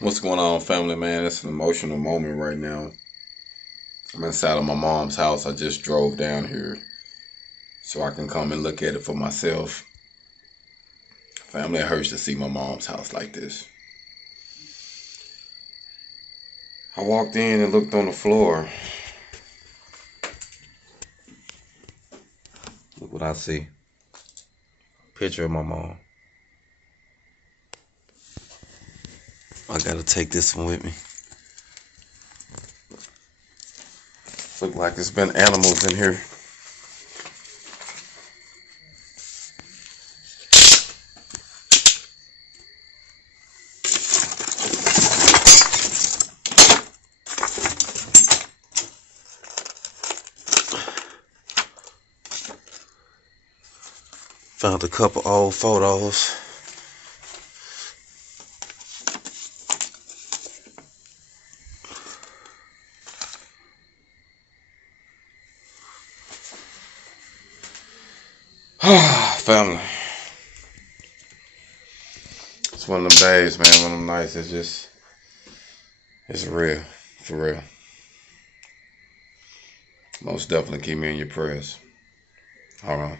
What's going on, family, man? It's an emotional moment right now. I'm inside of my mom's house. I just drove down here so I can come and look at it for myself. Family, it hurts to see my mom's house like this. I walked in and looked on the floor. Look what I see. Picture of my mom. I gotta take this one with me. Look like there's been animals in here. Found a couple old photos. Family. It's one of them days, man. One of them nights. It's real. For real. Most definitely keep me in your prayers. All right.